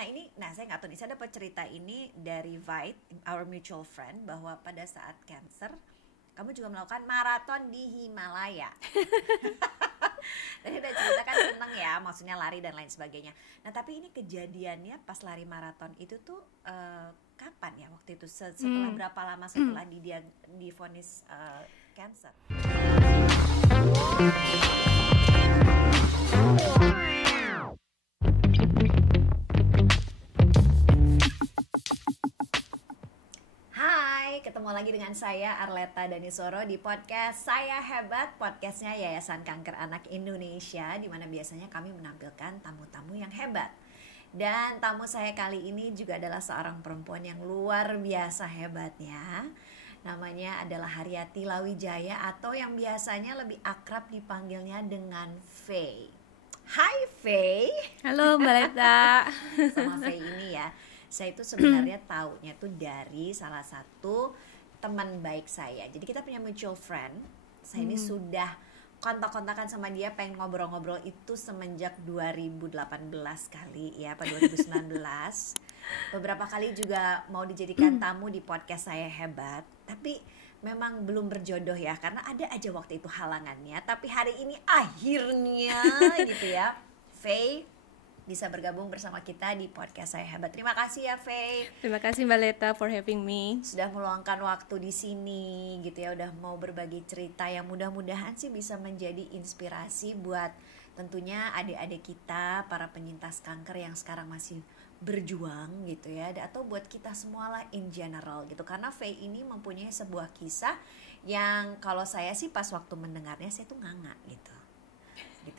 Nah saya nggak tahu nih, saya dapat cerita ini dari Vite, our mutual friend, bahwa pada saat cancer kamu juga melakukan maraton di Himalaya. Tadi udah cerita kan seneng ya, maksudnya lari dan lain sebagainya. Nah tapi ini kejadiannya pas lari maraton itu tuh kapan ya waktu itu? Setelah berapa lama setelah divonis cancer? Hai, ketemu lagi dengan saya Arleta Danisoro di podcast Saya Hebat, podcastnya Yayasan Kanker Anak Indonesia, di mana biasanya kami menampilkan tamu-tamu yang hebat. Dan tamu saya kali ini juga adalah seorang perempuan yang luar biasa hebatnya. Namanya adalah Haryati Lawijaya atau yang biasanya lebih akrab dipanggilnya dengan Faye. Hai Faye. Halo Mbak Leta. Sama Faye ini ya, saya itu sebenarnya taunya tuh dari salah satu teman baik saya. Jadi kita punya mutual friend. Saya ini sudah kontak-kontakan sama dia, pengen ngobrol-ngobrol itu semenjak 2018 kali ya, apa 2019. Beberapa kali juga mau dijadikan tamu di podcast Saya Hebat, tapi memang belum berjodoh ya, karena ada aja waktu itu halangannya. Tapi hari ini akhirnya gitu ya, Faye bisa bergabung bersama kita di podcast Saya Hebat. Terima kasih ya Faye. Terima kasih Mbak Leta for having me. Sudah meluangkan waktu di sini gitu ya, udah mau berbagi cerita yang mudah-mudahan sih bisa menjadi inspirasi buat tentunya adik-adik kita, para penyintas kanker yang sekarang masih berjuang gitu ya, atau buat kita semua lah in general gitu. Karena Faye ini mempunyai sebuah kisah yang kalau saya sih pas waktu mendengarnya saya tuh nganga gitu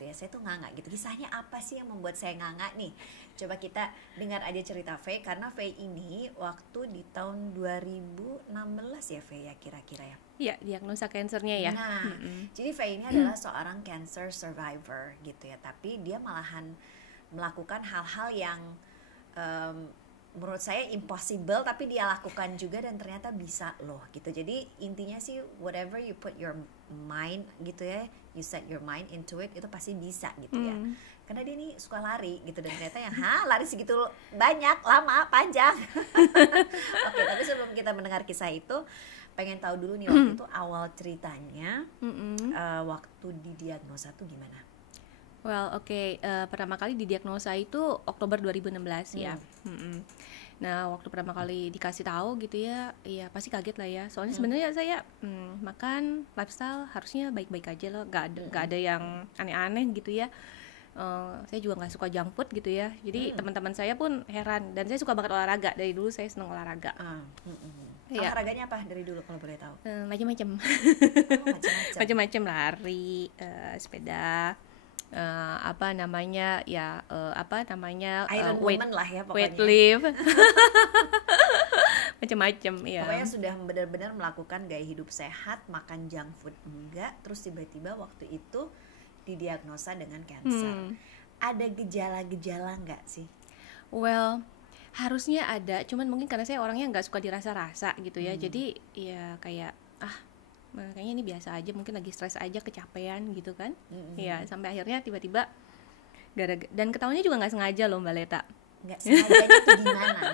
ya, saya tuh nganga gitu. Kisahnya apa sih yang membuat saya nganga nih? Coba kita dengar aja cerita Faye, karena Faye ini waktu di tahun 2016 ya Faye ya kira-kira ya. Iya, diagnosa kansernya ya. Nah, jadi Faye ini adalah seorang cancer survivor gitu ya, tapi dia malahan melakukan hal-hal yang menurut saya impossible, tapi dia lakukan juga dan ternyata bisa loh gitu. Jadi intinya sih whatever you put your mind gitu ya, you set your mind into it, itu pasti bisa gitu ya. Karena dia ini suka lari gitu, dan ternyata yang lari segitu banyak, lama, panjang. Oke, tapi sebelum kita mendengar kisah itu, pengen tahu dulu nih waktu itu awal ceritanya, waktu didiagnosa tuh gimana? Well, pertama kali didiagnosa itu Oktober 2016 ya. Nah, waktu pertama kali dikasih tahu gitu ya, ya pasti kaget lah ya. Soalnya sebenarnya saya makan lifestyle harusnya baik-baik aja loh, gak ada yang aneh-aneh gitu ya. Saya juga nggak suka junk food gitu ya. Jadi teman-teman saya pun heran, dan saya suka banget olahraga, dari dulu saya seneng olahraga. Ya. Olahraganya apa dari dulu kalau boleh tahu? Macam-macam. Macam-macam, lari, sepeda. Iron Woman lah ya pokoknya. Weight lift. Macam-macam ya. Pokoknya sudah benar-benar melakukan gaya hidup sehat, makan junk food enggak, terus tiba-tiba waktu itu didiagnosa dengan cancer. Ada gejala-gejala enggak sih? Well, harusnya ada, cuman mungkin karena saya orangnya nggak suka dirasa-rasa gitu ya. Jadi ya kayak kayaknya ini biasa aja, mungkin lagi stres aja, kecapean gitu kan. Ya, sampai akhirnya tiba-tiba dan ketawanya juga nggak sengaja loh Mbak Leta. Nggak sengajanya tuh gimana?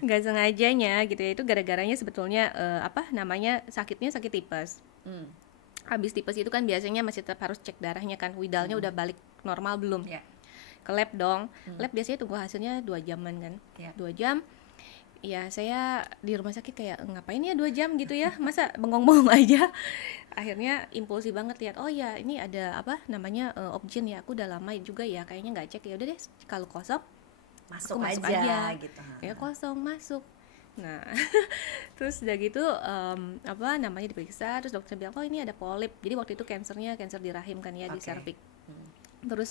Nggak sengajanya gitu ya, itu gara-garanya sebetulnya sakitnya sakit tipes. Habis tipes itu kan biasanya masih tetap harus cek darahnya kan, widalnya udah balik normal belum? Ke lab dong. Lab biasanya tunggu hasilnya 2 jaman kan. 2 jam. Ya saya di rumah sakit kayak ngapain ya 2 jam gitu ya, masa bengong-bengong aja. Akhirnya impulsif banget lihat, oh ya ini ada option ya, aku udah lama juga ya kayaknya nggak cek, ya udah deh kalau kosong masuk aja gitu. Ya kosong masuk. Nah terus udah gitu diperiksa, terus dokter bilang oh ini ada polip. Jadi waktu itu kanser di rahim kan ya, di serviks. Terus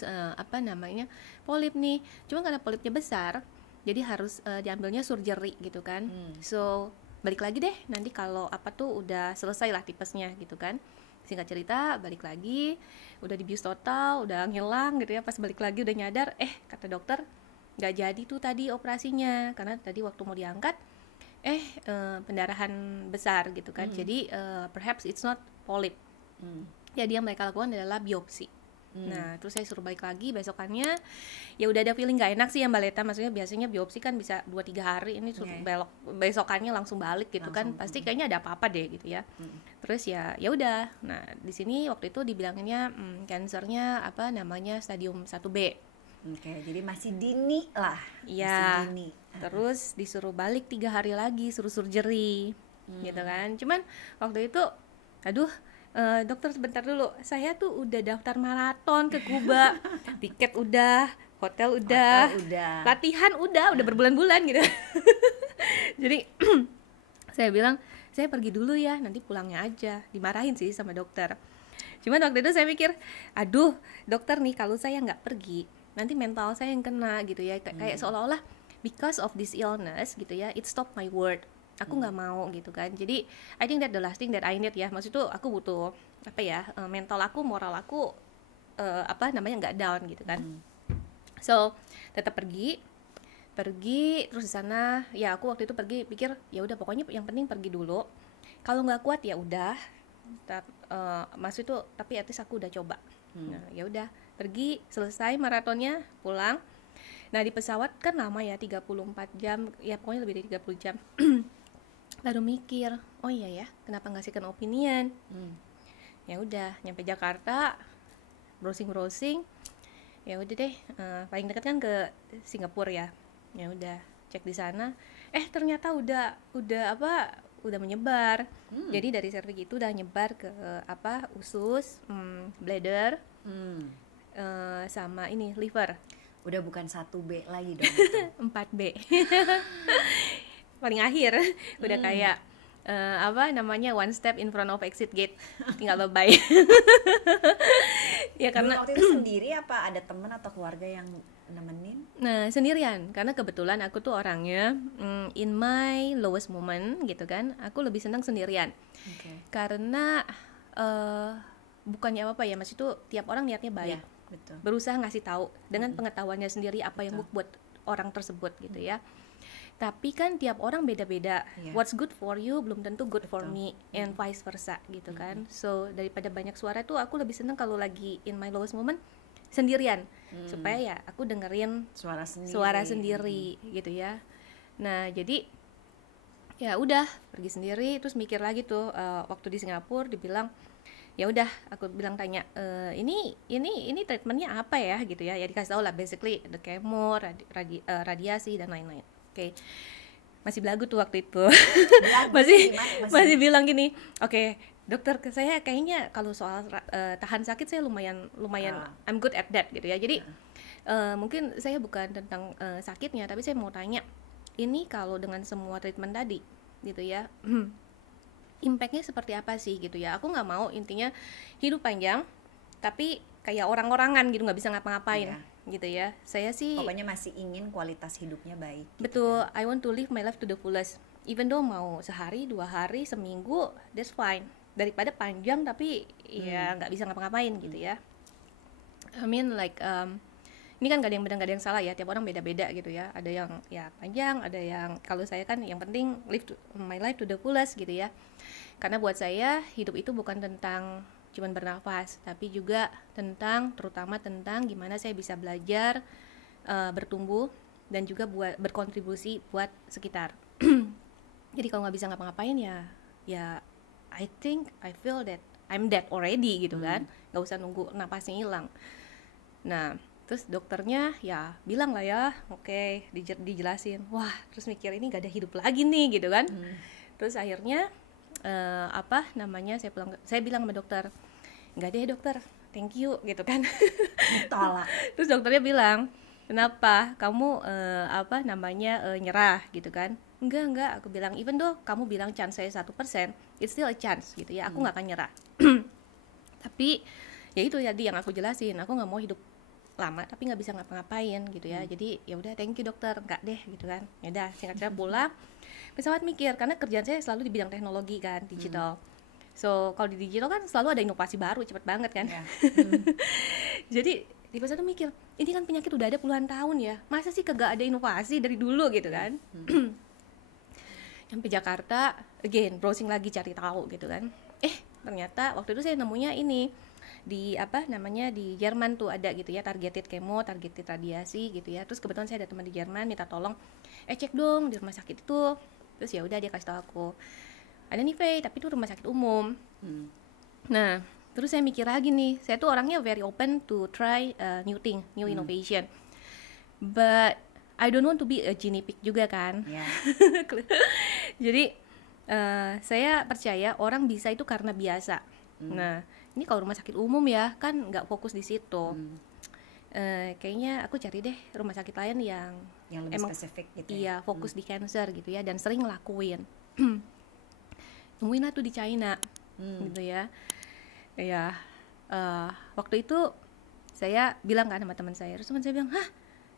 polip nih, cuma karena polipnya besar jadi harus diambilnya surgery gitu kan. So balik lagi deh nanti kalau udah selesai lah tipesnya gitu kan. Singkat cerita balik lagi, udah dibius total, udah ngilang gitu ya. Pas balik lagi udah nyadar, kata dokter nggak jadi tuh tadi operasinya, karena tadi waktu mau diangkat pendarahan besar gitu kan. Jadi perhaps it's not polyp. Jadi yang mereka lakukan adalah biopsi. Nah terus saya suruh balik lagi besokannya, ya udah ada feeling gak enak sih ya Mbak Leta, maksudnya biasanya biopsi kan bisa 2-3 hari, ini suruh besokannya langsung balik gitu kan, pasti kayaknya ada apa-apa deh gitu ya. Terus ya udah, nah di sini waktu itu dibilanginnya kansernya apa namanya stadium 1B. Oke, jadi masih dini lah. Iya. Masih dini. Terus disuruh balik 3 hari lagi, suruh surgery, gitu kan. Cuman waktu itu, aduh, dokter sebentar dulu, saya tuh udah daftar maraton ke Kuba, tiket udah, hotel udah, latihan udah berbulan-bulan gitu. Jadi saya bilang, saya pergi dulu ya, nanti pulangnya aja. Dimarahin sih sama dokter. Cuman waktu itu saya mikir, aduh, dokter nih kalau saya nggak pergi, nanti mental saya yang kena gitu ya, kayak seolah-olah because of this illness gitu ya, it stop my world. Aku nggak mau gitu kan. Jadi I think that the last thing that I need ya, maksud itu aku butuh apa ya, mental aku, moral aku apa namanya nggak down gitu kan. So tetap pergi terus di sana ya, aku waktu itu pergi pikir ya udah pokoknya yang penting pergi dulu, kalau nggak kuat ya udah, maksud itu tapi at least aku udah coba. Nah ya udah pergi, selesai maratonnya, pulang. Nah di pesawat kan lama ya, 34 jam ya, pokoknya lebih dari 30 jam. Baru mikir, oh iya ya, kenapa nggak second opinion. Ya udah nyampe Jakarta, browsing, ya udah deh, paling dekat kan ke Singapura ya. Ya udah cek di sana, ternyata udah menyebar. Jadi dari serviks itu udah nyebar ke usus, bladder, sama ini liver. Udah bukan 1B lagi dong. 4B. Paling akhir udah kayak one step in front of exit gate, tinggal bye-bye. Ya karena waktu itu sendiri apa ada teman atau keluarga yang nemenin? Nah sendirian, karena kebetulan aku tuh orangnya in my lowest moment gitu kan, aku lebih senang sendirian. Karena bukannya apa ya, Mas, itu tiap orang niatnya baik, betul. Berusaha ngasih tahu dengan pengetahuannya sendiri apa yang buat orang tersebut gitu ya. Tapi kan tiap orang beda-beda. What's good for you belum tentu good for me, and vice versa gitu kan. So daripada banyak suara tuh aku lebih seneng kalau lagi in my lowest moment sendirian, supaya ya aku dengerin suara sendiri gitu ya. Nah jadi ya udah pergi sendiri, terus mikir lagi tuh waktu di Singapura dibilang ya udah, aku bilang tanya ini treatmentnya apa ya gitu ya, ya dikasih tahu lah basically the chemo, radiasi dan lain-lain. Masih belagu tuh waktu itu. masih bilang gini, dokter, ke saya kayaknya kalau soal tahan sakit saya lumayan I'm good at that gitu ya. Jadi mungkin saya bukan tentang sakitnya, tapi saya mau tanya, ini kalau dengan semua treatment tadi gitu ya, impactnya seperti apa sih gitu ya. Aku nggak mau intinya hidup panjang tapi kayak orang-orangan gitu, nggak bisa ngapa-ngapain gitu ya. Saya sih pokoknya masih ingin kualitas hidupnya baik gitu. Betul, kan? I want to live my life to the fullest, even though mau sehari, 2 hari, seminggu, that's fine, daripada panjang tapi ya nggak bisa ngapa-ngapain gitu ya. I mean like ini kan gak ada yang benar, gak ada yang salah ya, tiap orang beda-beda gitu ya. Ada yang ya panjang, ada yang, kalau saya kan yang penting live my life to the fullest gitu ya. Karena buat saya hidup itu bukan tentang cuman bernafas, tapi juga terutama tentang gimana saya bisa belajar, bertumbuh, dan juga berkontribusi buat sekitar. Jadi kalau nggak bisa ngapa-ngapain ya I feel that I'm dead already gitu kan, nggak usah nunggu napasnya hilang. Nah terus dokternya ya bilang lah ya, dijelasin, wah terus mikir ini nggak ada hidup lagi nih gitu kan. Terus akhirnya saya bilang sama dokter, nggak deh dokter, thank you gitu kan. Ditolak. Terus dokternya bilang, kenapa kamu nyerah gitu kan. Enggak, aku bilang even though kamu bilang chance saya 1%, it's still a chance gitu ya, aku nggak akan nyerah. Tapi ya itu tadi yang aku jelasin, aku nggak mau hidup lama tapi nggak bisa ngapa-ngapain gitu ya. Jadi ya udah, thank you dokter, nggak deh gitu kan. Ya udah, singkat cerita pulang. Pesawat mikir, karena kerjaan saya selalu di bidang teknologi kan, digital. So kalau di digital kan selalu ada inovasi baru, cepet banget kan. Jadi di pesawat tuh mikir, ini kan penyakit udah ada puluhan tahun ya, masa sih kagak ada inovasi dari dulu gitu kan. Sampai Jakarta, again browsing lagi cari tahu gitu kan. Ternyata waktu itu saya nemunya ini di apa namanya di Jerman tuh ada gitu ya, targeted chemo, targeted radiasi gitu ya. Terus kebetulan saya ada teman di Jerman minta tolong cek dong di rumah sakit itu. Terus ya udah dia kasih tahu aku, ada nih Faye, tapi itu rumah sakit umum. Nah terus saya mikir lagi nih, saya tuh orangnya very open to try new thing, new innovation, but I don't want to be a guinea pig juga kan. Jadi saya percaya orang bisa itu karena biasa. Nah ini kalau rumah sakit umum ya kan nggak fokus di situ. Kayaknya aku cari deh rumah sakit lain yang lebih emang spesifik gitu iya fokus di cancer gitu ya, dan sering ngelakuin. Nemuin lah tuh di China gitu ya. Ya waktu itu saya bilang kan sama teman saya, terus teman saya bilang, hah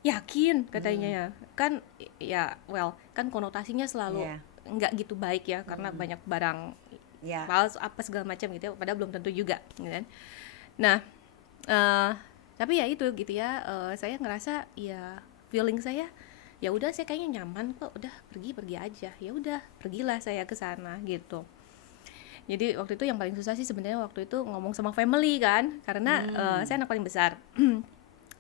yakin katanya ya kan, ya well kan konotasinya selalu nggak gitu baik ya, karena banyak barang palsu apa segala macam gitu ya, padahal belum tentu juga gitu kan. Nah tapi ya itu gitu ya, saya ngerasa ya feeling saya ya udah, saya kayaknya nyaman kok, udah pergi aja, ya udah pergilah saya ke sana gitu. Jadi waktu itu yang paling susah sih sebenarnya waktu itu ngomong sama family kan, karena saya anak paling besar.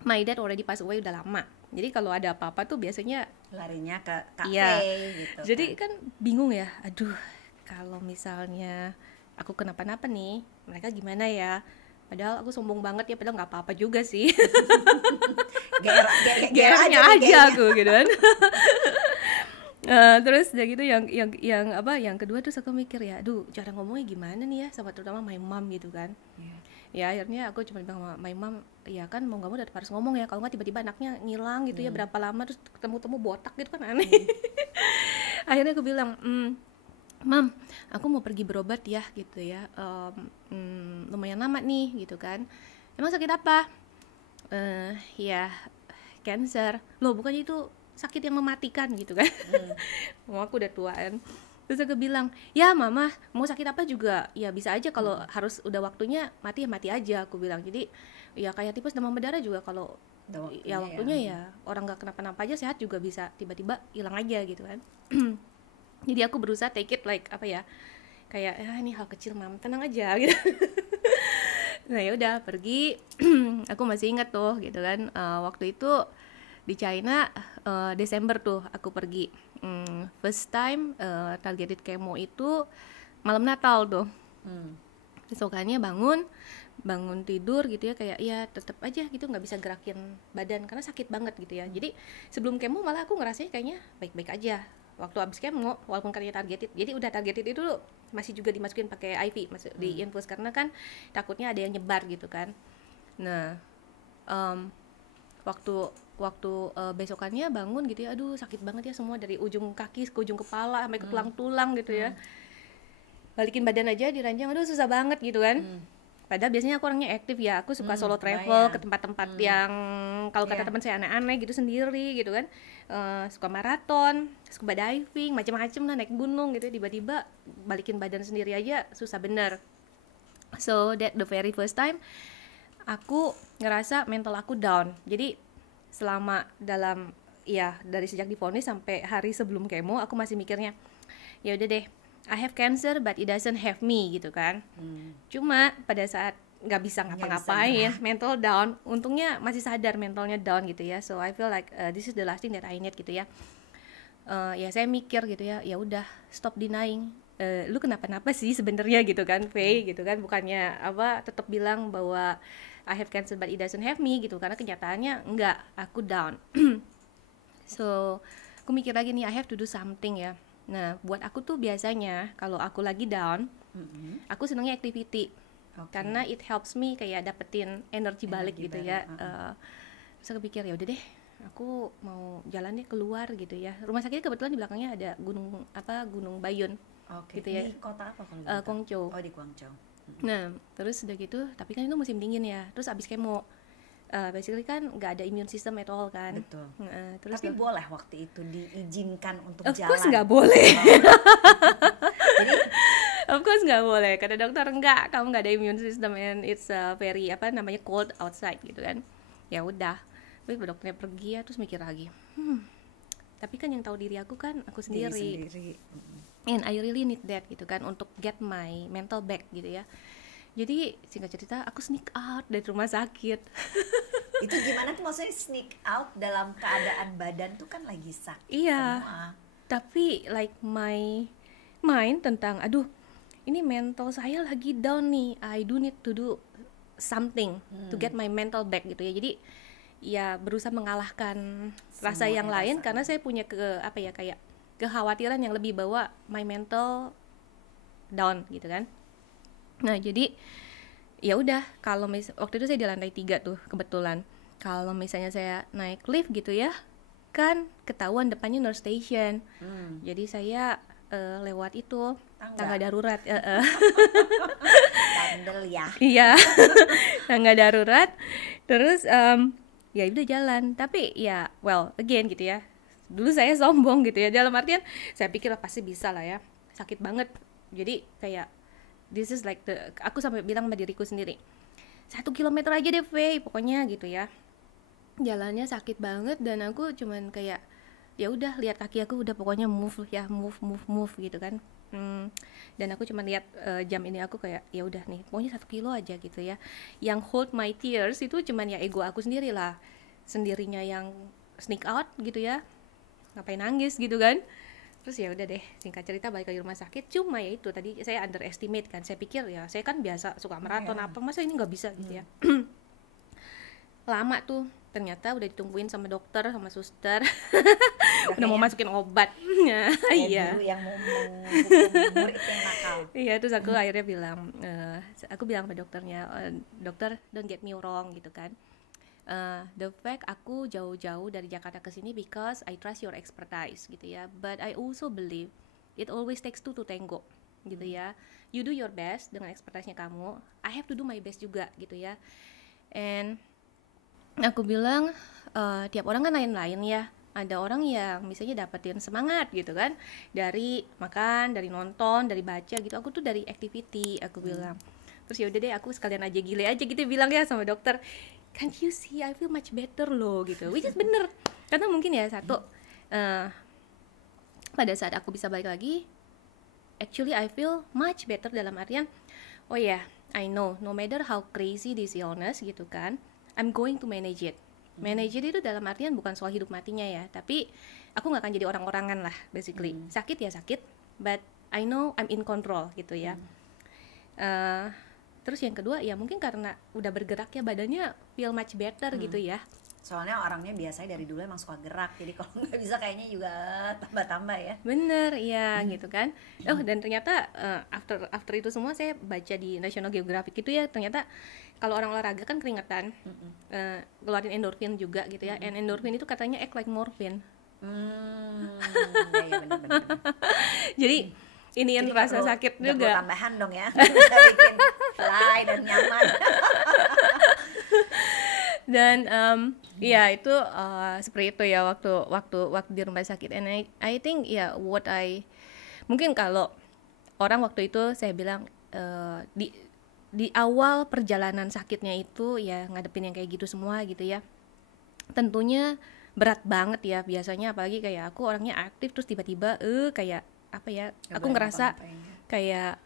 My dad already pass away udah lama. Jadi kalau ada apa-apa tuh biasanya larinya ke kafe gitu. Jadi kan bingung ya, aduh kalau misalnya aku kenapa-napa nih, mereka gimana ya? Padahal aku sombong banget ya, padahal nggak apa-apa juga sih. Geranya aja aku gitu kan. Terus udah gitu yang kedua tuh aku mikir ya, aduh cara ngomongnya gimana nih ya, sama terutama my mom gitu kan. Ya akhirnya aku cuma bilang sama my mom, ya kan mau nggak mau tetap harus ngomong ya, kalau nggak tiba-tiba anaknya ngilang gitu ya berapa lama, terus ketemu botak gitu kan aneh. Akhirnya aku bilang, Mam, aku mau pergi berobat ya gitu ya, lumayan lama nih gitu kan. Emang sakit apa? Ya cancer. Loh bukannya itu sakit yang mematikan gitu kan. Aku udah tua kan. Terus aku bilang, ya mama mau sakit apa juga ya bisa aja, kalau harus udah waktunya mati ya mati aja, aku bilang. Jadi ya kayak tipes demam berdarah juga, kalau ya waktunya ya orang nggak kenapa-napa aja sehat juga bisa tiba-tiba hilang aja gitu kan. Jadi aku berusaha take it like apa ya, kayak ini hal kecil mam, tenang aja gitu. Nah ya udah pergi. Aku masih ingat tuh gitu kan, waktu itu di China Desember tuh aku pergi. First time targeted chemo itu malam Natal tuh. Besokannya bangun tidur gitu ya, kayak ya tetap aja gitu nggak bisa gerakin badan karena sakit banget gitu ya. Jadi sebelum chemo malah aku ngerasanya kayaknya baik-baik aja. Waktu abis chemo walaupun katanya targeted, jadi udah targeted itu masih juga dimasukin pakai IV, masuk di infus karena kan takutnya ada yang nyebar gitu kan. Nah waktu besokannya bangun gitu ya, aduh sakit banget ya semua, dari ujung kaki ke ujung kepala sampai ke tulang-tulang gitu ya. Balikin badan aja diranjang, aduh susah banget gitu kan. Padahal biasanya aku orangnya aktif ya, aku suka solo travel ke tempat-tempat yang kalau kata teman saya aneh-aneh gitu sendiri gitu kan. Suka maraton, scuba diving, macam-macam lah, naik gunung gitu. Tiba-tiba balikin badan sendiri aja susah bener. So that the very first time aku ngerasa mental aku down. Jadi selama dalam ya dari sejak divonis sampai hari sebelum kemo aku masih mikirnya, ya udah deh, I have cancer but it doesn't have me gitu kan. Cuma pada saat nggak bisa ngapa-ngapain, mental down, untungnya masih sadar mentalnya down gitu ya. So I feel like this is the last thing that I need gitu ya. Ya saya mikir gitu ya, ya udah stop denying. Lu kenapa-napa sih sebenarnya gitu kan, Faye gitu kan, bukannya apa tetap bilang bahwa I have cancer but it doesn't have me gitu, karena kenyataannya enggak, aku down. So aku mikir lagi nih, I have to do something ya. Nah buat aku tuh biasanya kalau aku lagi down, aku senangnya activity, karena it helps me kayak dapetin energi balik gitu ya. Terus aku pikir ya udah deh, aku mau jalan deh keluar gitu ya. Rumah sakit kebetulan di belakangnya ada Gunung Bayun. Gitu ya. Di kota apa kalau Guangzhou. Oh di Guangzhou. Nah terus udah gitu, tapi kan itu musim dingin ya. Terus abis kemo, basically kan nggak ada immune system at all kan. Betul. Terus tapi boleh waktu itu diizinkan untuk of jalan? Of course nggak boleh. Jadi of course nggak boleh. Kata dokter enggak, kamu nggak ada immune system and it's very cold outside gitu kan. Ya udah, tapi dokternya pergi ya, terus mikir lagi. Tapi kan yang tahu diri aku kan aku sendiri. And I really need that gitu kan, untuk get my mental back gitu ya. Jadi singkat cerita aku sneak out dari rumah sakit. Itu gimana tuh maksudnya sneak out dalam keadaan badan tuh kan lagi sakit Iya. semua. Tapi like my mind tentang aduh ini mental saya lagi down nih, I do need to do something to get my mental back gitu ya. Jadi ya berusaha mengalahkan rasa Semua yang lain rasa. karena saya punya kayak kekhawatiran yang lebih bahwa my mental down gitu kan. Nah jadi ya udah, kalau waktu itu saya di lantai 3 tuh kebetulan. Kalau misalnya saya naik lift gitu ya, kan ketahuan depannya nurse station. Jadi saya lewat itu tangga darurat. Bandel ya. Iya. Tangga darurat. Terus ya udah jalan. Tapi ya well again gitu ya. Dulu saya sombong gitu ya. Dalam artian saya pikir pasti bisa lah ya. Sakit banget. Jadi kayak this is like aku sampai bilang sama diriku sendiri, 1 kilometer aja deh Faye, pokoknya gitu ya. Jalannya sakit banget dan aku cuman kayak ya udah lihat kaki aku udah pokoknya move gitu kan. Dan aku cuma lihat jam ini, aku kayak ya udah nih pokoknya 1 kilo aja gitu ya. Yang hold my tears itu cuman ya ego aku sendiri lah, sendirinya yang sneak out gitu ya, ngapain nangis gitu kan. Terus ya udah deh, singkat cerita balik lagi rumah sakit. Cuma ya itu tadi saya underestimate kan, saya pikir ya saya kan biasa suka maraton apa, masa ini nggak bisa gitu ya. Lama tuh, ternyata udah ditungguin sama dokter sama suster. Udah mau masukin obat. Iya. Guru yang mau menghukum murid yang nakal. Iya, terus aku akhirnya bilang, aku bilang sama dokternya, dokter don't get me wrong gitu kan. The fact aku jauh-jauh dari Jakarta ke sini because I trust your expertise gitu ya, but I also believe it always takes two to tango gitu ya. You do your best dengan expertise-nya kamu, I have to do my best juga gitu ya. And aku bilang tiap orang kan lain-lain ya. Ada orang yang misalnya dapetin semangat gitu kan dari makan, dari nonton, dari baca gitu. Aku tuh dari activity, aku bilang. Terus ya udah deh, aku sekalian aja gile aja gitu bilang ya sama dokter, can't you see I feel much better loh gitu. Which is bener, karena mungkin ya satu pada saat aku bisa balik lagi, actually I feel much better dalam artian oh ya, I know no matter how crazy this illness gitu kan, I'm going to manage it. Manage it itu dalam artian bukan soal hidup matinya ya, tapi aku nggak akan jadi orang-orangan lah basically. Sakit ya sakit, but I know I'm in control gitu ya. Terus yang kedua ya mungkin karena udah bergerak ya, badannya feel much better gitu ya. Soalnya orangnya biasanya dari dulu emang suka gerak, jadi kalau nggak bisa kayaknya juga tambah-tambah ya. Bener ya gitu kan. Oh dan ternyata after itu semua saya baca di National Geographic itu ya, ternyata kalau orang olahraga kan keringetan, keluarin endorfin juga gitu ya. And endorfin itu katanya act like morphine. Ya benar-benar. Jadi iniin rasa sakit juga. juga. Tambahan dong ya, bisa bikin fly dan nyaman. Dan ya itu seperti itu ya waktu di rumah sakit. And I think ya mungkin kalau orang waktu itu saya bilang di awal perjalanan sakitnya itu ya ngadepin yang kayak gitu semua gitu ya, tentunya berat banget ya biasanya, apalagi kayak aku orangnya aktif terus tiba-tiba kayak apa ya, aku ngerasa kayak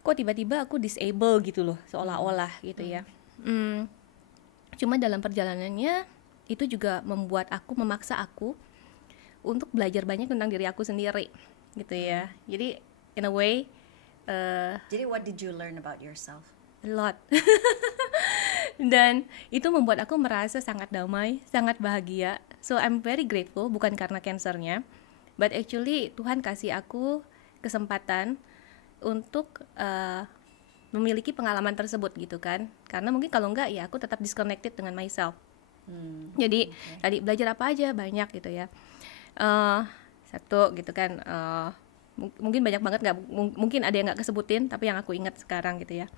kok tiba-tiba aku disable gitu loh seolah-olah gitu ya. Cuma dalam perjalanannya itu juga memaksa aku untuk belajar banyak tentang diri aku sendiri gitu ya. Jadi in a way jadi what did you learn about yourself? A lot. Dan itu membuat aku merasa sangat damai, sangat bahagia. So I'm very grateful, bukan karena kansernya, but actually Tuhan kasih aku kesempatan untuk memiliki pengalaman tersebut gitu kan. Karena mungkin kalau enggak ya aku tetap disconnected dengan myself. Jadi tadi belajar apa aja banyak gitu ya. Satu gitu kan, mungkin banyak banget, mungkin ada yang nggak kesebutin tapi yang aku ingat sekarang gitu ya.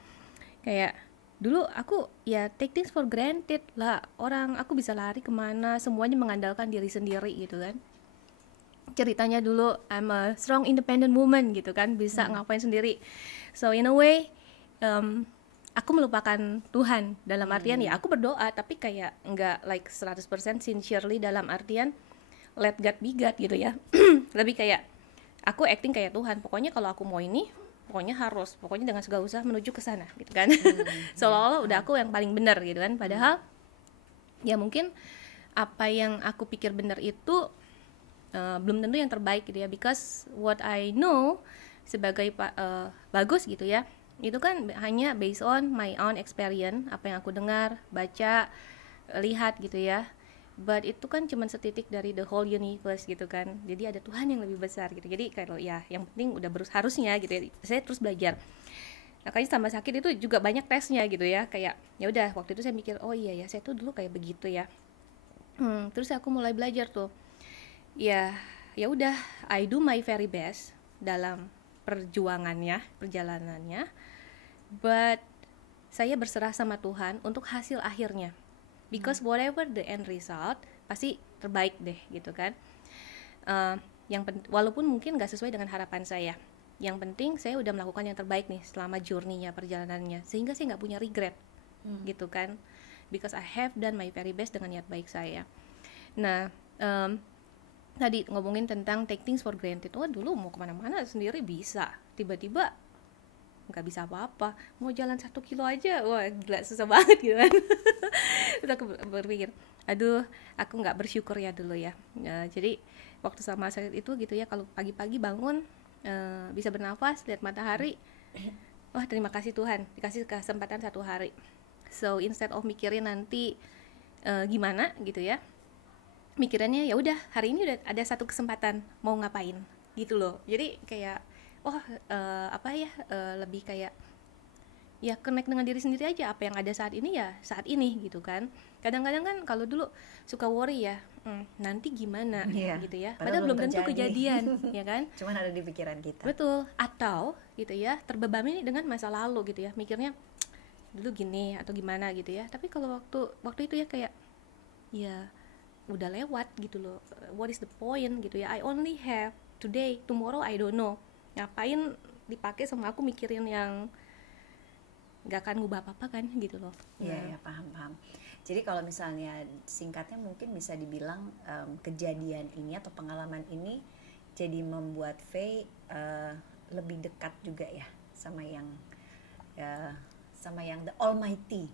Kayak dulu aku ya take things for granted lah, orang aku bisa lari kemana semuanya mengandalkan diri sendiri gitu kan. Ceritanya dulu I'm a strong independent woman gitu kan, bisa ngapain sendiri. So in a way aku melupakan Tuhan dalam artian ya aku berdoa tapi kayak nggak like 100% sincerely, dalam artian let God be God gitu ya. Lebih kayak aku acting kayak Tuhan, pokoknya kalau aku mau ini pokoknya dengan segala usaha menuju ke sana gitu kan. Seolah-olah udah aku yang paling benar gitu kan, padahal ya mungkin apa yang aku pikir benar itu belum tentu yang terbaik gitu ya, because what I know sebagai bagus gitu ya, itu kan hanya based on my own experience, apa yang aku dengar, baca, lihat gitu ya. But itu kan cuma setitik dari the whole universe gitu kan. Jadi ada Tuhan yang lebih besar gitu. Jadi kalau ya yang penting udah harusnya gitu ya, saya terus belajar. Makanya tambah sakit itu juga banyak tesnya gitu ya. Kayak ya udah waktu itu saya mikir, oh iya ya saya tuh dulu kayak begitu ya. Terus aku mulai belajar tuh. Ya udah, I do my very best dalam perjalanannya. But saya berserah sama Tuhan untuk hasil akhirnya. Because whatever the end result pasti terbaik deh gitu kan. Walaupun mungkin gak sesuai dengan harapan saya, yang penting saya udah melakukan yang terbaik nih selama journey-nya, perjalanannya, sehingga saya gak punya regret gitu kan. Because I have done my very best dengan niat baik saya. Nah tadi ngomongin tentang take things for granted. Dulu mau kemana-mana sendiri bisa, tiba-tiba nggak bisa apa-apa, mau jalan 1 kilo aja, wah gila susah banget gitu kan. Terus aku berpikir, aduh aku nggak bersyukur ya dulu ya. Jadi waktu sama sakit itu gitu ya, kalau pagi-pagi bangun bisa bernafas, lihat matahari, wah terima kasih Tuhan dikasih kesempatan 1 hari. So instead of mikirin nanti gimana gitu ya, mikirannya ya udah hari ini udah ada 1 kesempatan, mau ngapain gitu loh. Jadi kayak lebih kayak ya connect dengan diri sendiri aja, apa yang ada saat ini ya saat ini gitu kan. Kadang-kadang kan kalau dulu suka worry ya, nanti gimana gitu ya, padahal belum tentu kejadian ya kan, cuman ada di pikiran kita. Betul, atau gitu ya terbebani dengan masa lalu gitu ya, mikirnya dulu gini atau gimana gitu ya. Tapi kalau waktu itu ya kayak ya udah lewat gitu loh, what is the point gitu ya, I only have today, tomorrow I don't know. Ngapain dipakai sama aku mikirin yang gak akan ngubah apa-apa kan gitu loh. Iya, paham. Jadi kalau misalnya singkatnya mungkin bisa dibilang kejadian ini atau pengalaman ini jadi membuat Faye lebih dekat juga ya sama yang the Almighty.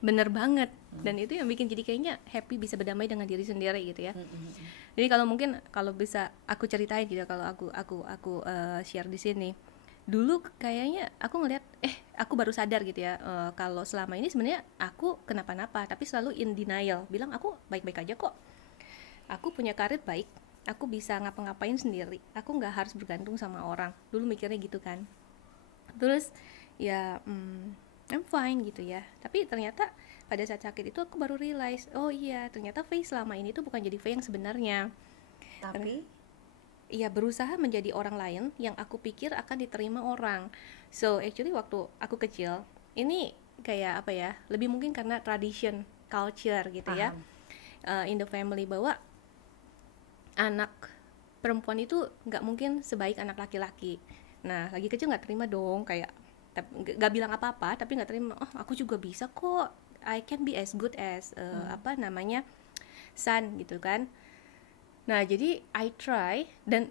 Bener banget. Dan itu yang bikin jadi kayaknya happy, bisa berdamai dengan diri sendiri gitu ya. Jadi kalau bisa aku ceritain gitu, kalau aku share di sini. Dulu kayaknya aku ngelihat aku baru sadar gitu ya, kalau selama ini sebenarnya aku kenapa-napa, tapi selalu in denial, bilang aku baik-baik aja kok. Aku punya karir baik, aku bisa ngapa-ngapain sendiri, aku nggak harus bergantung sama orang. Dulu mikirnya gitu kan. Terus ya I'm fine gitu ya. Tapi ternyata pada saat sakit itu aku baru realize, oh iya ternyata Faye selama ini tuh bukan jadi Faye yang sebenarnya. Tapi iya berusaha menjadi orang lain yang aku pikir akan diterima orang. So actually waktu aku kecil, ini kayak apa ya, lebih mungkin karena tradition, culture gitu ya, in the family, bahwa anak perempuan itu nggak mungkin sebaik anak laki-laki. Nah lagi kecil nggak terima dong, kayak nggak bilang apa-apa tapi nggak terima. Aku juga bisa kok, I can be as good as son gitu kan. Nah jadi I try dan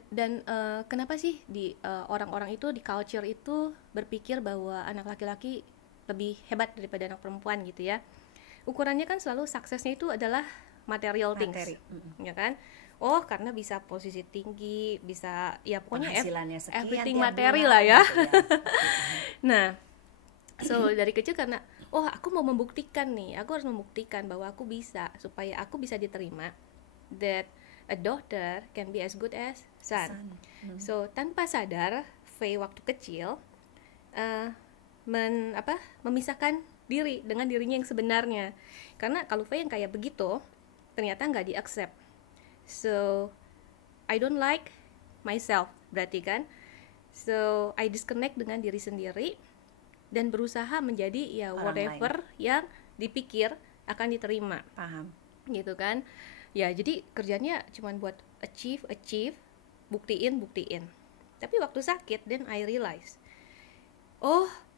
kenapa sih di orang-orang itu di culture itu berpikir bahwa anak laki-laki lebih hebat daripada anak perempuan gitu ya. Ukurannya kan selalu suksesnya itu adalah material things, ya kan. Oh karena bisa posisi tinggi, bisa ya pokoknya everything materi lah ya. Gitu ya. Nah so dari kecil karena aku mau membuktikan nih, aku harus membuktikan bahwa aku bisa, supaya aku bisa diterima, that a daughter can be as good as son. So tanpa sadar Faye waktu kecil memisahkan diri dengan dirinya yang sebenarnya. Karena kalau Faye yang kayak begitu ternyata nggak di-accept. So I don't like myself berarti kan. So I disconnect dengan diri sendiri dan berusaha menjadi ya whatever yang dipikir akan diterima. Paham. Gitu kan. Ya jadi kerjanya cuma buat achieve, buktiin. Tapi waktu sakit then I realize,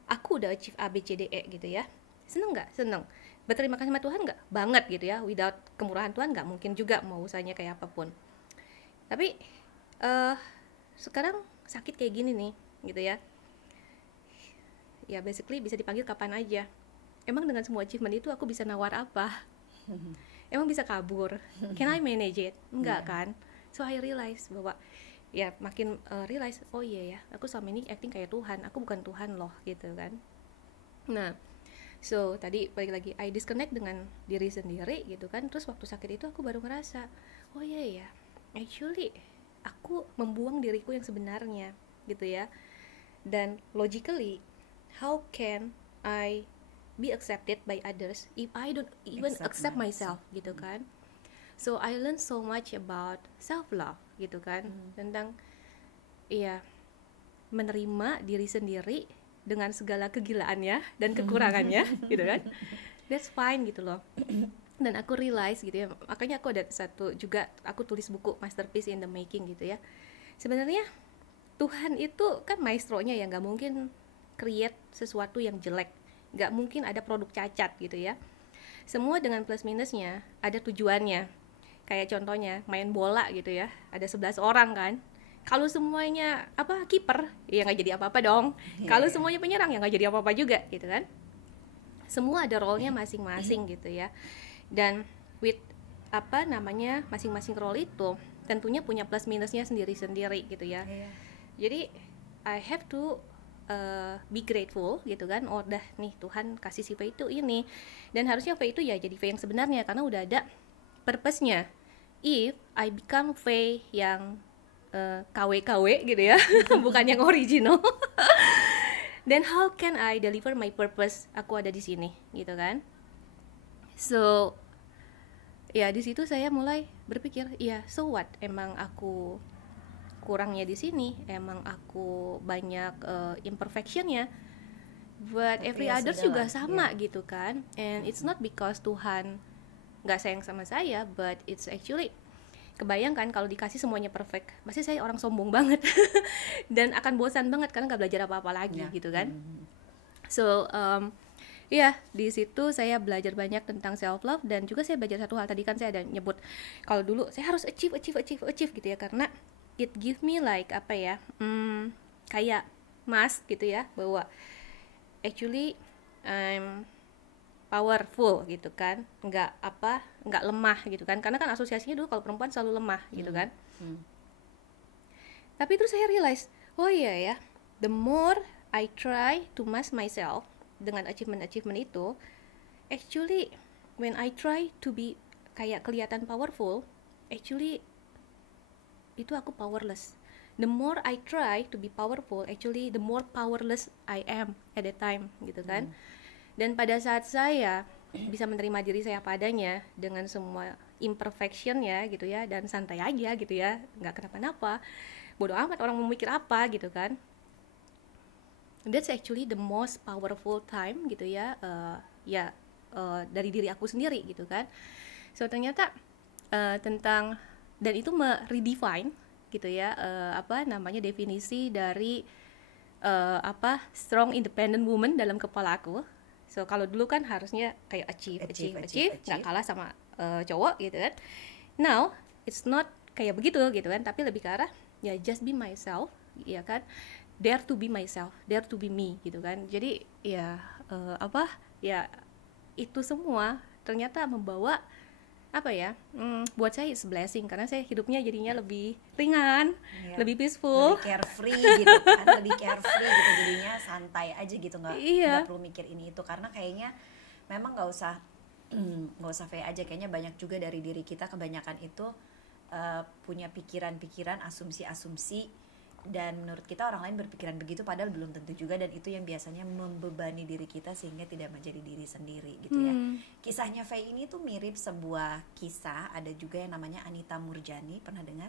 aku udah achieve A, B, C, D, E gitu ya. Seneng gak? Seneng. Berterima kasih sama Tuhan gak? Banget gitu ya. Without kemurahan Tuhan gak mungkin juga mau usahanya kayak apapun. Tapi sekarang sakit kayak gini nih gitu ya. ya basically bisa dipanggil kapan aja. Emang dengan semua achievement itu aku bisa nawar apa? Emang bisa kabur? Can I manage it? Enggak kan? So I realize bahwa ya makin realize, oh iya ya, aku selama ini acting kayak Tuhan, aku bukan Tuhan loh gitu kan. Nah, so tadi balik lagi, I disconnect dengan diri sendiri gitu kan. Terus waktu sakit itu aku baru ngerasa, oh iya ya, actually aku membuang diriku yang sebenarnya gitu ya. Dan logically, how can I be accepted by others if I don't even accept myself gitu kan. So I learned so much about self love gitu kan, tentang ya menerima diri sendiri dengan segala kegilaannya dan kekurangannya gitu kan. That's fine gitu loh. Dan aku realize gitu ya, makanya aku ada satu juga, aku tulis buku Masterpiece in the Making gitu ya. Sebenarnya Tuhan itu kan maestronya ya, nggak mungkin create sesuatu yang jelek, nggak mungkin ada produk cacat gitu ya. Semua dengan plus minusnya, ada tujuannya. Kayak contohnya main bola gitu ya, ada 11 orang kan. Kalau semuanya kiper, ya nggak jadi apa-apa dong. Kalau semuanya penyerang, ya nggak jadi apa-apa juga gitu kan. Semua ada role-nya masing-masing gitu ya. Dan with masing-masing role itu tentunya punya plus minusnya sendiri-sendiri gitu ya. Jadi I have to be grateful gitu kan. Oh dah nih, Tuhan kasih si V itu ini, dan harusnya V itu ya jadi V yang sebenarnya karena udah ada purpose-nya. If I become V yang KW gitu ya, bukan yang original, then how can I deliver my purpose? Aku ada di sini gitu kan. So ya di situ saya mulai berpikir, ya so what, emang aku kurangnya di sini, emang aku banyak imperfectionnya, but every others juga sama gitu kan. And it's not because Tuhan nggak sayang sama saya, but it's actually, kebayangkan kalau dikasih semuanya perfect, pasti saya orang sombong banget dan akan bosan banget karena nggak belajar apa-apa lagi gitu kan. So di situ saya belajar banyak tentang self love, dan juga saya belajar satu hal, tadi kan saya ada nyebut kalau dulu saya harus achieve gitu ya, karena it give me like kayak mask gitu ya, bahwa actually I'm powerful gitu kan, nggak lemah gitu kan, karena kan asosiasinya dulu kalau perempuan selalu lemah gitu kan. Tapi terus saya realize, oh iya ya, the more I try to mask myself dengan achievement itu, actually when I try to be kayak kelihatan powerful, actually itu aku powerless. The more I try to be powerful, actually the more powerless I am at that time gitu kan. Dan pada saat saya bisa menerima diri saya padanya dengan semua imperfection ya gitu ya, dan santai aja gitu ya, nggak kenapa-napa, bodoh amat orang mau mikir apa gitu kan. That's actually the most powerful time gitu ya, dari diri aku sendiri gitu kan. So ternyata tentang, dan itu redefine gitu ya, definisi dari strong independent woman dalam kepala aku. So kalau dulu kan harusnya kayak achieve, nggak kalah sama cowok gitu kan. Now it's not kayak begitu gitu kan, tapi lebih ke arah ya just be myself, ya kan, dare to be myself, dare to be me gitu kan. Jadi ya itu semua ternyata membawa buat saya it's blessing, karena saya hidupnya jadinya lebih ringan, lebih peaceful, lebih carefree gitu kan, lebih carefree gitu, jadinya santai aja gitu, nggak perlu mikir ini itu, karena kayaknya memang nggak usah V aja, kayaknya banyak juga dari diri kita kebanyakan itu punya pikiran-pikiran, asumsi-asumsi, dan menurut kita orang lain berpikiran begitu padahal belum tentu juga, dan itu yang biasanya membebani diri kita sehingga tidak menjadi diri sendiri gitu ya. Kisahnya Faye ini tuh mirip sebuah kisah, ada juga yang namanya Anita Murjani, pernah dengar?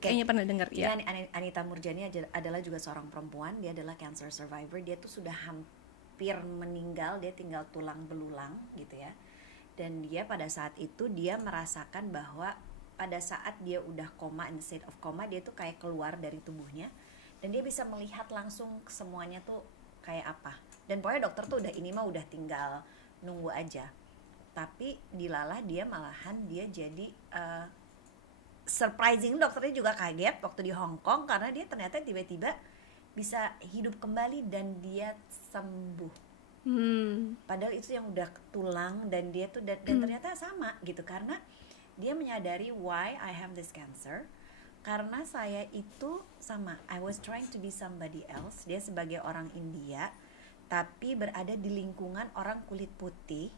Kayaknya pernah dengar ya. Anita Murjani adalah juga seorang perempuan, dia adalah cancer survivor, dia tuh sudah hampir meninggal, dia tinggal tulang belulang gitu ya. Dan dia pada saat itu dia merasakan bahwa pada saat dia udah koma, in state of coma, dia tuh kayak keluar dari tubuhnya dan dia bisa melihat langsung semuanya tuh kayak apa. Dan pokoknya dokter tuh udah ini mah udah tinggal nunggu aja. Tapi dilalah dia malahan dia jadi surprising, dokternya juga kaget waktu di Hong Kong karena dia ternyata tiba-tiba bisa hidup kembali dan dia sembuh. Padahal itu yang udah tulang dan dia tuh dan ternyata sama gitu, karena dia menyadari why I have this cancer. Karena saya itu sama, I was trying to be somebody else. Dia sebagai orang India tapi berada di lingkungan orang kulit putih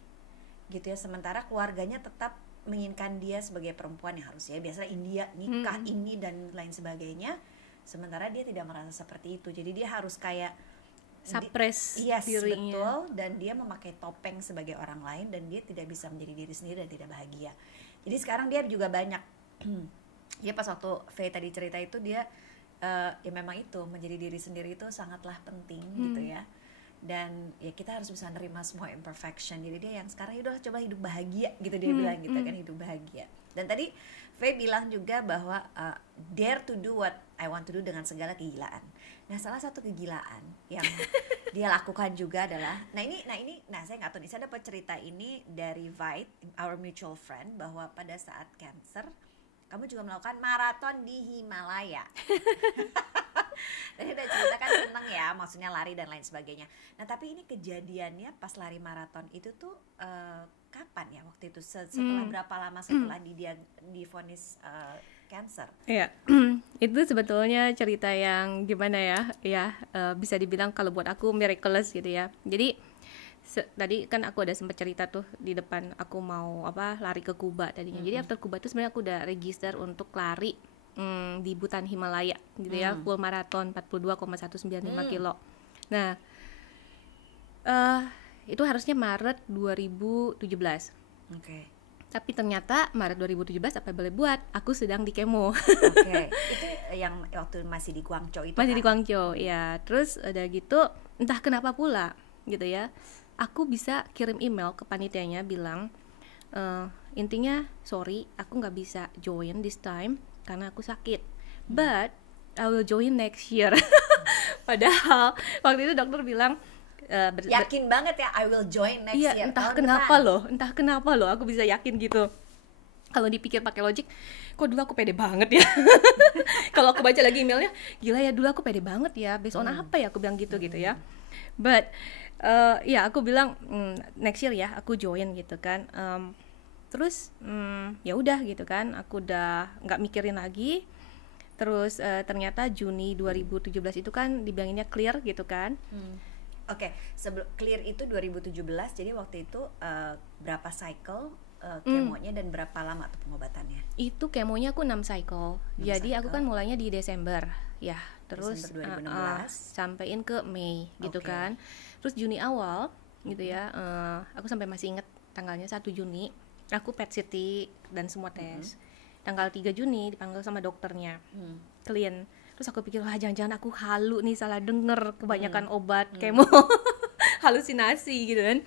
gitu ya, sementara keluarganya tetap menginginkan dia sebagai perempuan yang harusnya biasa India, nikah ini dan lain sebagainya. Sementara dia tidak merasa seperti itu. Jadi dia harus kayak suppress yes, dirinya. Betul, dan dia memakai topeng sebagai orang lain dan dia tidak bisa menjadi diri sendiri dan tidak bahagia. Jadi sekarang dia juga banyak dia pas waktu Faye tadi cerita itu dia ya memang itu menjadi diri sendiri itu sangatlah penting gitu ya. Dan ya kita harus bisa nerima semua imperfection. Jadi dia yang sekarang udah coba hidup bahagia gitu, dia bilang gitu kan, hidup bahagia. Dan tadi Faye bilang juga bahwa dare to do what I want to do dengan segala kegilaan. Nah, salah satu kegilaan yang dia lakukan juga adalah saya nggak tahu nih, saya dapat cerita ini dari Vite, our mutual friend, bahwa pada saat cancer kamu juga melakukan maraton di Himalaya. Dan dia udah cerita kan seneng ya, maksudnya lari dan lain sebagainya. Nah tapi ini kejadiannya pas lari maraton itu tuh kapan ya waktu itu? Setelah berapa lama setelah divonis cancer? Iya, itu sebetulnya cerita yang gimana ya, bisa dibilang kalau buat aku miraculous gitu ya. Jadi tadi kan aku ada sempat cerita tuh di depan aku mau lari ke Kuba tadinya. Jadi after Kuba tuh sebenarnya aku udah register untuk lari di Bhutan Himalaya gitu ya, full marathon 42,195 kilo. Nah itu harusnya Maret 2017. Oke. Tapi ternyata Maret 2017 apa boleh buat, aku sedang di kemo. Oke. Itu yang waktu masih di Guangzhou itu masih kan? Di Guangzhou ya. Terus udah gitu entah kenapa pula gitu ya, aku bisa kirim email ke panitianya bilang intinya sorry aku nggak bisa join this time karena aku sakit, but I will join next year. Padahal waktu itu dokter bilang yakin banget ya I will join next year. Entah kenapa loh aku bisa yakin gitu. Kalau dipikir pakai logik, kok dulu aku pede banget ya. Kalau aku baca lagi emailnya, gila ya dulu aku pede banget ya, based on apa ya aku bilang gitu ya. But ya aku bilang next year ya aku join gitu kan. Terus ya udah gitu kan, aku udah nggak mikirin lagi. Terus ternyata Juni 2017 itu kan dibilanginnya clear gitu kan. Oke, sebelum clear itu 2017, jadi waktu itu berapa cycle kemonya dan berapa lama tuh pengobatannya? Itu kemonya aku 6 cycle. Jadi aku kan mulainya di Desember ya, terus Desember 2016 sampein ke Mei gitu kan. Terus Juni awal gitu ya, aku sampai masih inget tanggalnya 1 Juni aku PET CT dan semua tes. Tanggal 3 Juni dipanggil sama dokternya, clean. Terus aku pikir wah jangan-jangan aku halu nih, salah denger kebanyakan obat kemo, halusinasi gitu kan.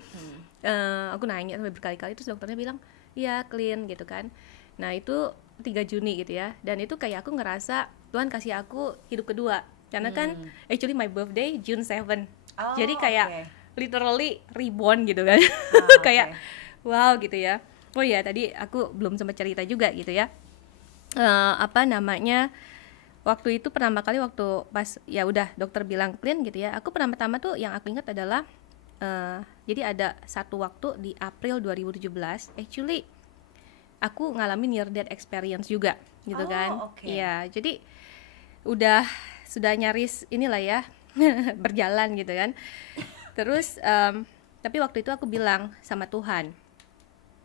Aku nanya sampai berkali-kali, terus dokternya bilang iya clean gitu kan. Nah itu 3 Juni gitu ya, dan itu kayak aku ngerasa Tuhan kasih aku hidup kedua, karena kan actually my birthday June 7. Jadi kayak literally reborn gitu kan. Kayak wow gitu ya. Oh ya tadi aku belum sempat cerita juga gitu ya, waktu itu pertama kali waktu pas ya udah dokter bilang clean gitu ya, aku pertama-tama tuh yang aku ingat adalah jadi ada satu waktu di April 2017 actually aku ngalamin near death experience juga gitu kan. Iya, jadi sudah nyaris inilah ya berjalan gitu kan. Terus tapi waktu itu aku bilang sama Tuhan,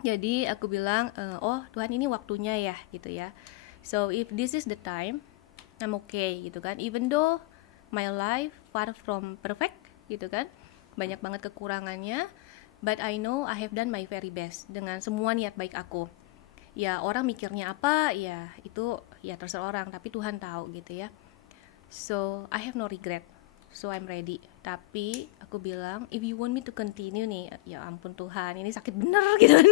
jadi aku bilang oh Tuhan ini waktunya ya gitu ya, so if this is the time I'm okay gitu kan, even though my life far from perfect gitu kan, banyak banget kekurangannya, but I know I have done my very best dengan semua niat baik aku. Ya orang mikirnya apa ya itu ya terserah orang, tapi Tuhan tahu gitu ya. So I have no regret, so I'm ready. Tapi aku bilang if you want me to continue nih, ya ampun Tuhan ini sakit bener gitu kan.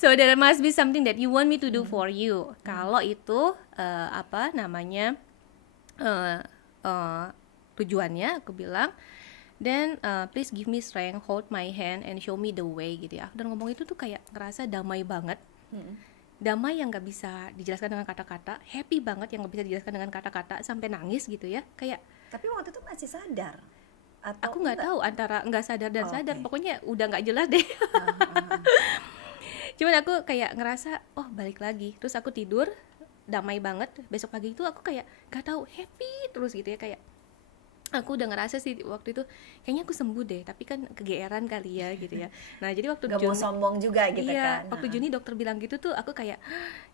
So there must be something that you want me to do for you. Kalau itu tujuannya, aku bilang, then please give me strength, hold my hand and show me the way gitu ya. Dan ngomong itu tuh kayak ngerasa damai banget. damai yang nggak bisa dijelaskan dengan kata-kata, happy banget yang nggak bisa dijelaskan dengan kata-kata, sampai nangis gitu ya, kayak Tapi waktu itu masih sadar atau aku nggak tahu antara nggak sadar dan sadar, Oke. pokoknya udah nggak jelas deh. Ah. Cuman aku kayak ngerasa oh balik lagi, terus aku tidur damai banget. Besok pagi itu aku kayak nggak tahu happy terus gitu ya, kayak aku udah ngerasa sih waktu itu kayaknya aku sembuh deh, tapi kan kegeeran kali ya gitu ya. Nah jadi waktu Gak mau sombong juga gitu iya, kan. waktu Juni dokter bilang gitu tuh aku kayak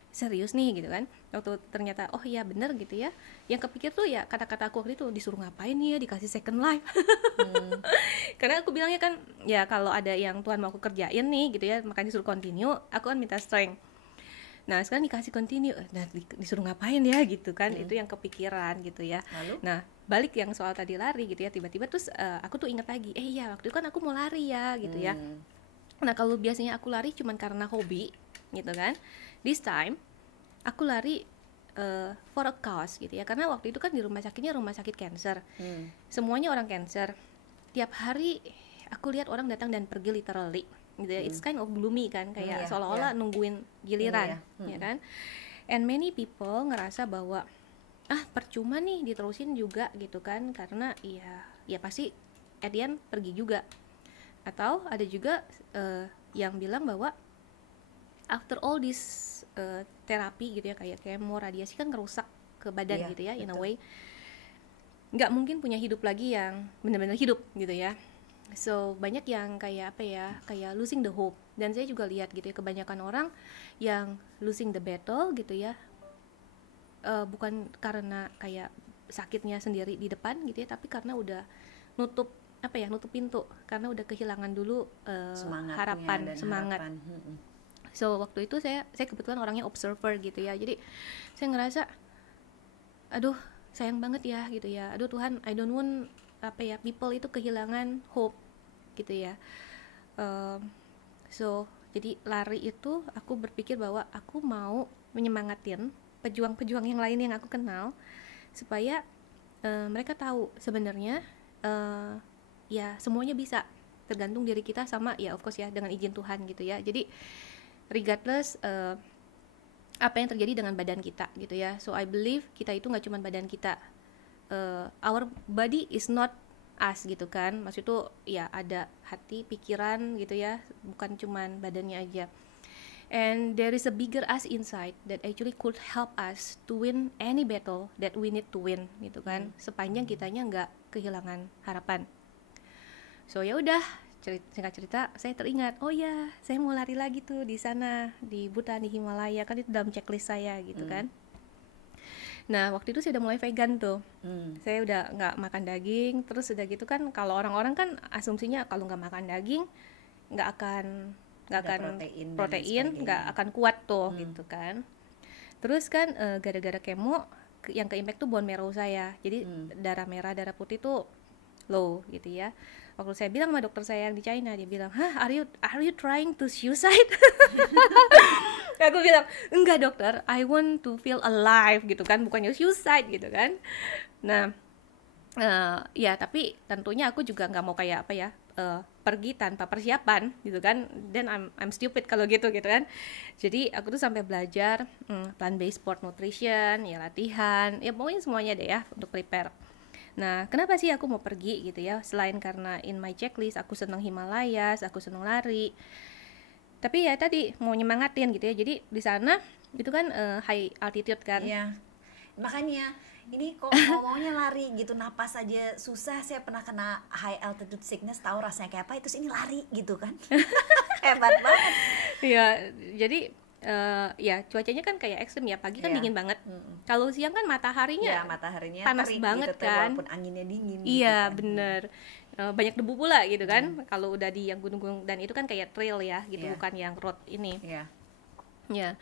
serius nih gitu kan. Waktu ternyata oh iya bener gitu ya, yang kepikir tuh ya kata-kata aku waktu itu, disuruh ngapain ya dikasih second life. Karena aku bilangnya kan ya kalau ada yang Tuhan mau aku kerjain nih gitu ya, makanya disuruh continue, aku kan minta strength. Nah sekarang dikasih continue, nah disuruh ngapain ya gitu kan. Itu yang kepikiran gitu ya. Lalu? Nah balik yang soal tadi lari gitu ya, tiba-tiba terus aku tuh ingat lagi, iya waktu itu kan aku mau lari ya gitu ya. Nah kalau biasanya aku lari cuman karena hobi gitu kan, this time aku lari for a cause gitu ya, karena waktu itu kan di rumah sakitnya rumah sakit cancer, semuanya orang cancer. Tiap hari aku lihat orang datang dan pergi literally gitu ya. It's kind of gloomy kan, kayak seolah-olah nungguin giliran ya kan. And many people ngerasa bahwa percuma nih diterusin juga gitu kan, karena ya pasti at the end pergi juga. Atau ada juga yang bilang bahwa after all this terapi gitu ya, kayak kemo, radiasi kan ngerusak ke badan gitu ya, in a way nggak mungkin punya hidup lagi yang benar-benar hidup gitu ya. So banyak yang kayak apa ya, kayak losing the hope. Dan saya juga lihat gitu ya, kebanyakan orang yang losing the battle gitu ya, bukan karena kayak sakitnya sendiri di depan gitu ya, tapi karena udah nutup nutup pintu, karena udah kehilangan dulu harapan, semangat. So waktu itu saya kebetulan orangnya observer gitu ya, jadi saya ngerasa aduh sayang banget ya gitu ya, aduh Tuhan, I don't want people itu kehilangan hope gitu ya. So jadi lari itu aku berpikir bahwa aku mau menyemangatin pejuang-pejuang yang lain yang aku kenal, supaya mereka tahu sebenarnya ya semuanya bisa, tergantung diri kita sama ya of course ya dengan izin Tuhan gitu ya. Jadi regardless apa yang terjadi dengan badan kita gitu ya. So I believe kita itu nggak cuma badan kita, our body is not us gitu kan. Maksud itu ya ada hati, pikiran gitu ya, bukan cuma badannya aja. And there is a bigger us inside that actually could help us to win any battle that we need to win gitu kan, sepanjang kitanya nggak kehilangan harapan. So ya udah, singkat cerita saya teringat, oh ya saya mau lari lagi tuh di sana di Bhutan, di Himalaya, kan itu dalam checklist saya gitu kan. Nah waktu itu saya udah mulai vegan tuh, saya udah nggak makan daging. Terus udah gitu kan, kalau orang-orang kan asumsinya kalau nggak makan daging nggak akan protein, nggak akan kuat tuh gitu kan. Terus kan gara-gara kemo yang ke impact tuh bone marrow saya, jadi darah merah, darah putih tuh low gitu ya. Waktu saya bilang sama dokter saya yang di China, dia bilang, are you trying to suicide? Aku bilang, enggak dokter, I want to feel alive gitu kan, bukannya suicide gitu kan. Nah, ya tapi tentunya aku juga nggak mau kayak pergi tanpa persiapan gitu kan. Then I'm stupid kalau gitu kan. Jadi aku tuh sampai belajar plant based sport nutrition, ya latihan, ya pokoknya semuanya deh ya untuk prepare. Nah, kenapa sih aku mau pergi gitu ya? Selain karena in my checklist aku seneng Himalayas, aku seneng lari. Tapi ya tadi mau nyemangatin gitu ya. Jadi di sana itu kan high altitude kan. Iya. Makanya ini kok maunya lari gitu, napas aja susah. Saya pernah kena high altitude sickness, tahu rasanya kayak apa. Terus ini lari gitu kan. Hebat banget. Iya, jadi ya cuacanya kan kayak ekstrim ya, pagi kan dingin banget. Kalau siang kan mataharinya panas banget gitu, kan, walaupun anginnya dingin. Iya gitu kan. Bener, banyak debu pula gitu kan. Kalau udah di yang gunung-gunung, dan itu kan kayak trail ya gitu, bukan yang road ini. Ya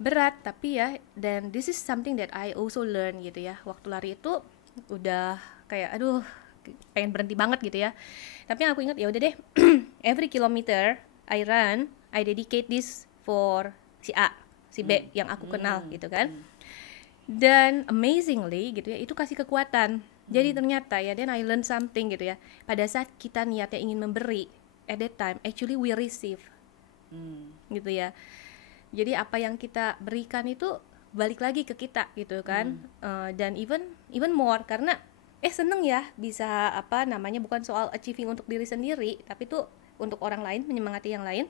berat, tapi ya, dan this is something that I also learn gitu ya. Waktu lari itu udah kayak aduh pengen berhenti banget gitu ya. Tapi yang aku ingat ya udah deh, every kilometer I run, I dedicate this for si A, si B yang aku kenal gitu kan. Dan amazingly gitu ya, itu kasih kekuatan. Jadi ternyata ya, then I learn something gitu ya. Pada saat kita niatnya ingin memberi, at that time actually we receive gitu ya. Jadi apa yang kita berikan itu balik lagi ke kita gitu kan. Dan even more, karena seneng ya bisa apa namanya, bukan soal achieving untuk diri sendiri, tapi tuh untuk orang lain, menyemangati yang lain,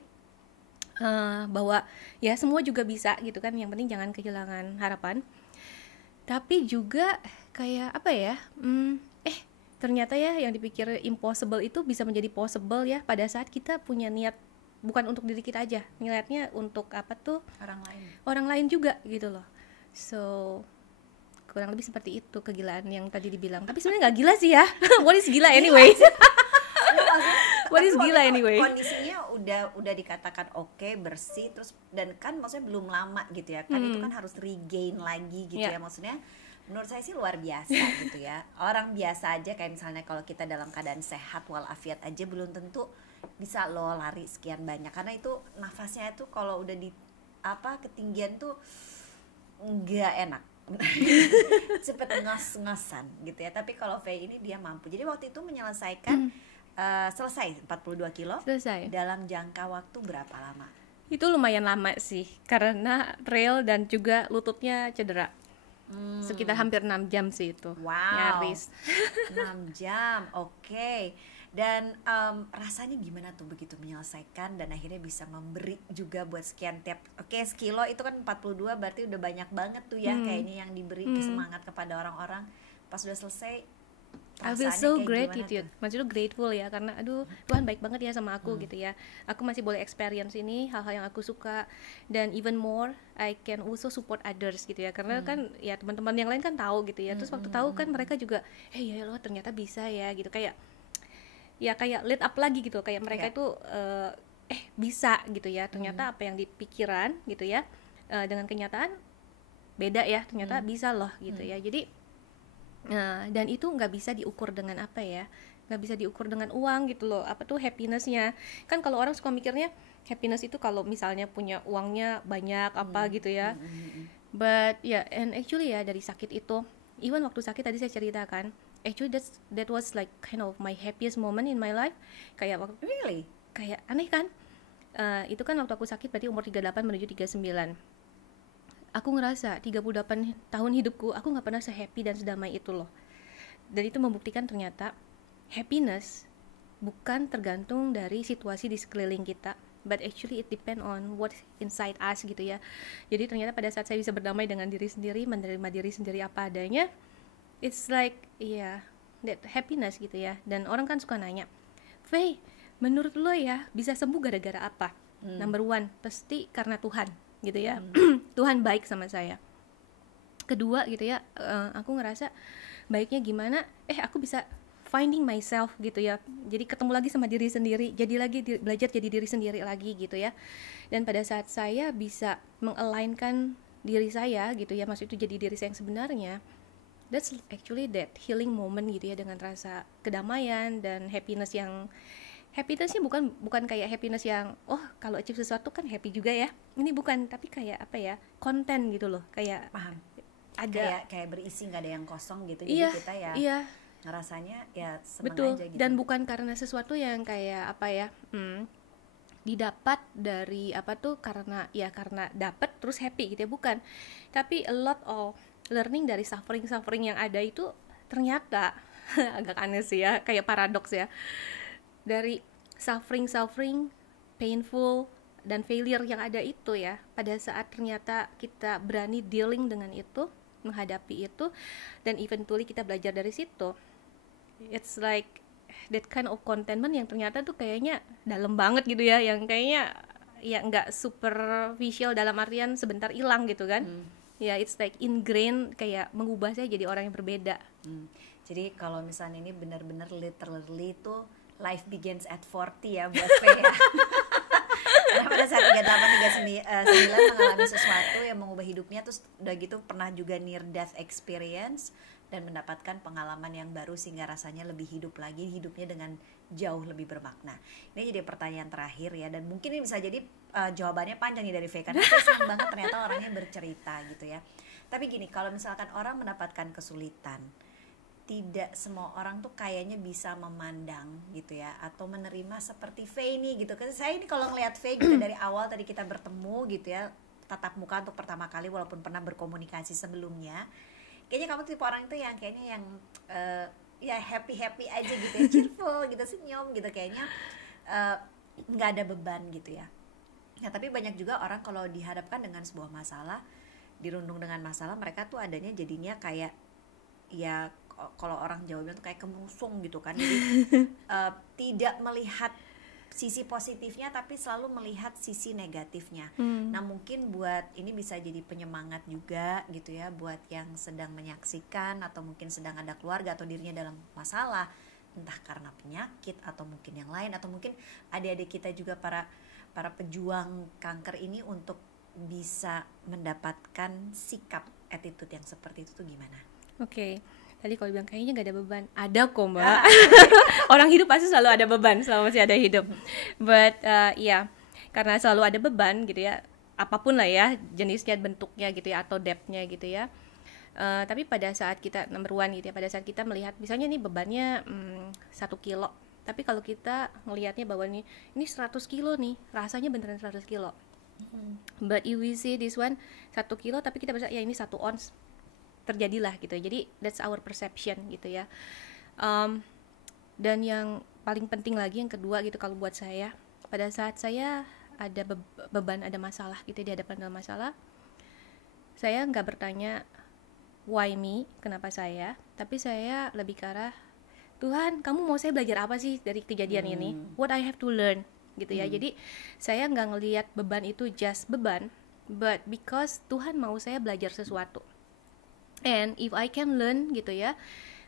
bahwa ya semua juga bisa gitu kan, yang penting jangan kehilangan harapan. Tapi juga kayak apa ya, ternyata ya yang dipikir impossible itu bisa menjadi possible ya pada saat kita punya niat bukan untuk diri kita aja, niatnya untuk apa tuh, orang lain juga gitu loh. So kurang lebih seperti itu kegilaan yang tadi dibilang. Tapi sebenarnya nggak gila sih ya. What is gila anyway? What is gila anyway? Kondisinya udah dikatakan oke, bersih, terus dan kan maksudnya belum lama gitu ya kan, itu kan harus regain lagi gitu ya, maksudnya menurut saya sih luar biasa gitu ya. Orang biasa aja kayak misalnya kalau kita dalam keadaan sehat walafiat aja belum tentu bisa lo lari sekian banyak, karena itu nafasnya itu kalau udah di apa ketinggian tuh nggak enak. Cepet ngos-ngosan gitu ya. Tapi kalau Faye ini dia mampu. Jadi waktu itu menyelesaikan selesai 42 kilo Selesai dalam jangka waktu berapa lama? Itu lumayan lama sih, karena trail dan juga lututnya cedera. Sekitar hampir 6 jam sih itu. Wow, nyaris 6 jam, oke. Dan rasanya gimana tuh begitu menyelesaikan dan akhirnya bisa memberi juga buat sekian tiap, sekilo itu kan 42 berarti udah banyak banget tuh ya kayaknya yang diberi semangat kepada orang-orang. Pas udah selesai I feel so gratitude, maksudnya grateful ya, karena aduh Tuhan baik banget ya sama aku gitu ya. Aku masih boleh experience ini, hal-hal yang aku suka, dan even more I can also support others gitu ya, karena kan ya teman-teman yang lain kan tahu gitu ya. Terus waktu tahu kan mereka juga, ya lo ternyata bisa ya gitu, kayak lead up lagi gitu, kayak mereka itu bisa gitu ya, ternyata apa yang dipikiran gitu ya dengan kenyataan beda ya, ternyata bisa loh gitu ya. Jadi dan itu nggak bisa diukur dengan apa ya, nggak bisa diukur dengan uang gitu loh, apa tuh happinessnya. Kan kalau orang suka mikirnya happiness itu kalau misalnya punya uangnya banyak apa gitu ya. But and actually ya dari sakit itu, even waktu sakit tadi saya ceritakan, actually that was like kind of my happiest moment in my life. Kayak waktu kayak aneh kan, itu kan waktu aku sakit berarti umur 38 menuju 39. Aku ngerasa 38 tahun hidupku aku gak pernah se-happy dan sedamai itu loh. Dan itu membuktikan ternyata happiness bukan tergantung dari situasi di sekeliling kita, but actually it depend on what inside us gitu ya. Jadi ternyata pada saat saya bisa berdamai dengan diri sendiri, menerima diri sendiri apa adanya, it's like that happiness gitu ya. Dan orang kan suka nanya, Faye, menurut lo ya bisa sembuh gara-gara apa? Number one, pasti karena Tuhan gitu ya. Tuhan baik sama saya. Kedua gitu ya, aku ngerasa baiknya gimana, aku bisa finding myself gitu ya, jadi ketemu lagi sama diri sendiri, jadi lagi belajar jadi diri sendiri lagi gitu ya. Dan pada saat saya bisa mengalignkan diri saya gitu ya, maksud itu jadi diri saya yang sebenarnya, that's actually that healing moment gitu ya, dengan rasa kedamaian dan happinessnya bukan kayak happiness yang kalau achieve sesuatu kan happy juga ya, ini bukan, tapi kayak apa ya, konten gitu loh, kayak paham, ada kayak berisi, nggak ada yang kosong gitu. Jadi kita ngerasanya ya seneng betul aja gitu. Dan bukan karena sesuatu yang kayak apa ya, didapat dari apa tuh, karena dapat terus happy gitu ya, bukan, tapi a lot of learning dari suffering yang ada itu ternyata agak aneh sih ya, kayak paradoks ya. Dari suffering, painful, dan failure yang ada itu ya, pada saat ternyata kita berani dealing dengan itu, menghadapi itu, dan eventually kita belajar dari situ, it's like that kind of contentment yang ternyata tuh kayaknya dalam banget gitu ya, yang kayaknya ya nggak superficial dalam artian sebentar hilang gitu kan. It's like ingrained, kayak mengubah saya jadi orang yang berbeda. Jadi kalau misalnya ini benar-benar literally tuh life begins at 40 ya buat Faye ya. Karena pada saat 38, 39 mengalami sesuatu yang mengubah hidupnya, terus udah gitu pernah juga near death experience dan mendapatkan pengalaman yang baru sehingga rasanya lebih hidup lagi, hidupnya dengan jauh lebih bermakna. Ini jadi pertanyaan terakhir ya, dan mungkin ini bisa jadi jawabannya panjang nih dari Faye, karena aku senang banget ternyata orangnya bercerita gitu ya. Tapi gini, kalau misalkan orang mendapatkan kesulitan, tidak semua orang tuh kayaknya bisa memandang gitu ya, atau menerima seperti Faye nih gitu. Karena saya ini kalau ngelihat Faye gitu dari awal tadi kita bertemu gitu ya, tatap muka untuk pertama kali walaupun pernah berkomunikasi sebelumnya, kayaknya kamu tipe orang itu yang kayaknya yang ya happy aja gitu ya, cheerful gitu, senyum gitu, kayaknya nggak ada beban gitu ya. Nah tapi banyak juga orang kalau dihadapkan dengan sebuah masalah, dirundung dengan masalah, mereka tuh adanya jadinya kayak ya kalau orang Jawa bilang tuh kayak kemusung gitu kan. Jadi tidak melihat sisi positifnya tapi selalu melihat sisi negatifnya. Nah mungkin buat ini bisa jadi penyemangat juga gitu ya, buat yang sedang menyaksikan atau mungkin sedang ada keluarga atau dirinya dalam masalah, entah karena penyakit atau mungkin yang lain, atau mungkin adik-adik kita juga para pejuang kanker ini, untuk bisa mendapatkan sikap attitude yang seperti itu tuh gimana? Oke. Tadi kalau bilang kayaknya gak ada beban, ada kok Mbak. Orang hidup pasti selalu ada beban selama masih ada hidup. But ya, karena selalu ada beban gitu ya, apapun lah ya jenisnya, bentuknya gitu ya, atau depth-nya gitu ya. Tapi pada saat kita number one gitu ya, pada saat kita melihat misalnya nih bebannya 1 kilo, tapi kalau kita melihatnya bahwa ini 100 kilo nih, rasanya beneran 100 kilo. But if we see this one 1 kilo, tapi kita bisa ya ini 1 ons, terjadilah gitu. Jadi that's our perception gitu ya. Dan yang paling penting lagi yang kedua gitu kalau buat saya, pada saat saya ada beban, ada masalah gitu, dihadapkan dalam masalah, saya nggak bertanya why me, kenapa saya, tapi saya lebih ke arah Tuhan, kamu mau saya belajar apa sih dari kejadian ini, what I have to learn gitu ya. Jadi saya nggak ngelihat beban itu just beban, but because Tuhan mau saya belajar sesuatu. And if I can learn gitu ya,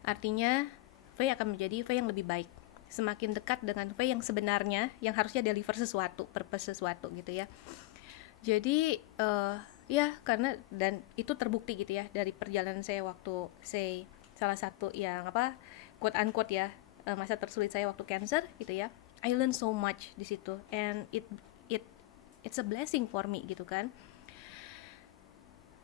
artinya Faye akan menjadi Faye yang lebih baik, semakin dekat dengan Faye yang sebenarnya, yang harusnya deliver sesuatu, purpose sesuatu gitu ya. Jadi ya karena, dan itu terbukti gitu ya dari perjalanan saya waktu saya salah satu yang quote unquote ya, masa tersulit saya waktu cancer gitu ya. I learn so much di situ, and it's a blessing for me gitu kan.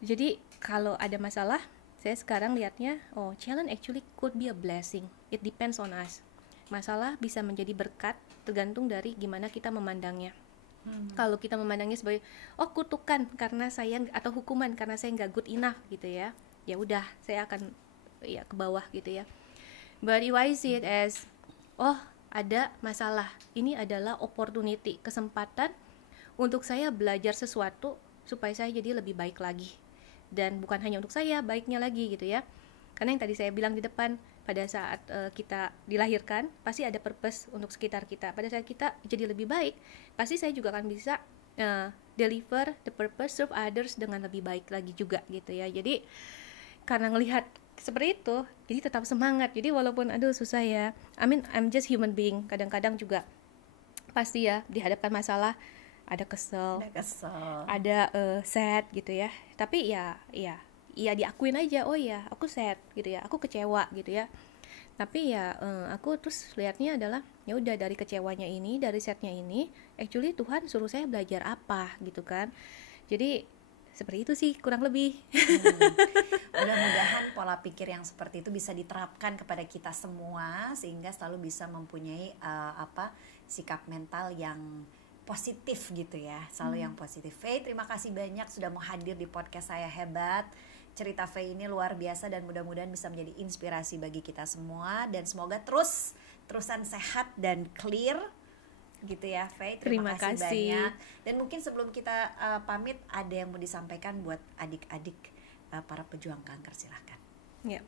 Jadi kalau ada masalah, saya sekarang lihatnya, challenge actually could be a blessing. It depends on us. Masalah bisa menjadi berkat tergantung dari gimana kita memandangnya. Kalau kita memandangnya sebagai kutukan karena saya, atau hukuman karena saya nggak good enough gitu ya, ya udah saya akan ya ke bawah gitu ya. But if I see it as ada masalah, ini adalah opportunity, kesempatan untuk saya belajar sesuatu supaya saya jadi lebih baik lagi. Dan bukan hanya untuk saya, baiknya lagi gitu ya. Karena yang tadi saya bilang di depan, pada saat kita dilahirkan pasti ada purpose untuk sekitar kita. Pada saat kita jadi lebih baik, pasti saya juga akan bisa deliver the purpose, serve others dengan lebih baik lagi juga gitu ya. Jadi karena ngelihat seperti itu, jadi tetap semangat. Jadi walaupun susah ya, I'm just human being, kadang-kadang juga pasti ya dihadapkan masalah, ada kesel, ada sad gitu ya. Tapi ya diakuin aja, ya aku sad gitu ya, aku kecewa gitu ya. Tapi ya aku terus lihatnya adalah ya udah, dari kecewanya ini, dari sadnya ini, actually Tuhan suruh saya belajar apa gitu kan. Jadi seperti itu sih kurang lebih. Mudah-mudahan pola pikir yang seperti itu bisa diterapkan kepada kita semua, sehingga selalu bisa mempunyai sikap mental yang positif gitu ya, selalu yang positif. Faye, terima kasih banyak sudah mau hadir di podcast Saya Hebat. Cerita Faye ini luar biasa dan mudah-mudahan bisa menjadi inspirasi bagi kita semua, dan semoga terusan sehat dan clear gitu ya Faye. Terima kasih banyak. Dan mungkin sebelum kita pamit, ada yang mau disampaikan buat adik-adik para pejuang kanker, silahkan. Ya.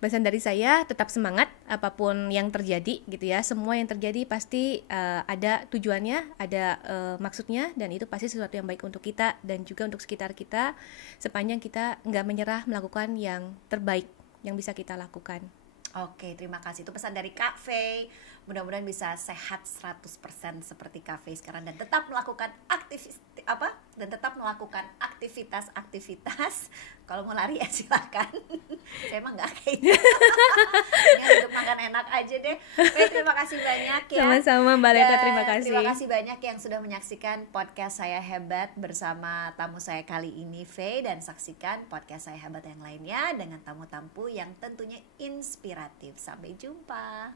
Pesan dari saya, tetap semangat apapun yang terjadi gitu ya. Semua yang terjadi pasti ada tujuannya, ada maksudnya, dan itu pasti sesuatu yang baik untuk kita dan juga untuk sekitar kita, sepanjang kita nggak menyerah melakukan yang terbaik yang bisa kita lakukan. Oke, terima kasih. Itu pesan dari Kak Faye. Mudah-mudahan bisa sehat 100% seperti Kak Faye sekarang, dan tetap melakukan aktivitas. Kalau mau lari ya silakan. Saya emang nggak kayak gitu. Untuk makan enak aja deh. Faye, terima kasih banyak ya. Sama-sama Mbak Leta, terima kasih. Terima kasih banyak yang sudah menyaksikan podcast Saya Hebat bersama tamu saya kali ini Faye, dan saksikan podcast Saya Hebat yang lainnya dengan tamu-tamu yang tentunya inspiratif. Sampai jumpa.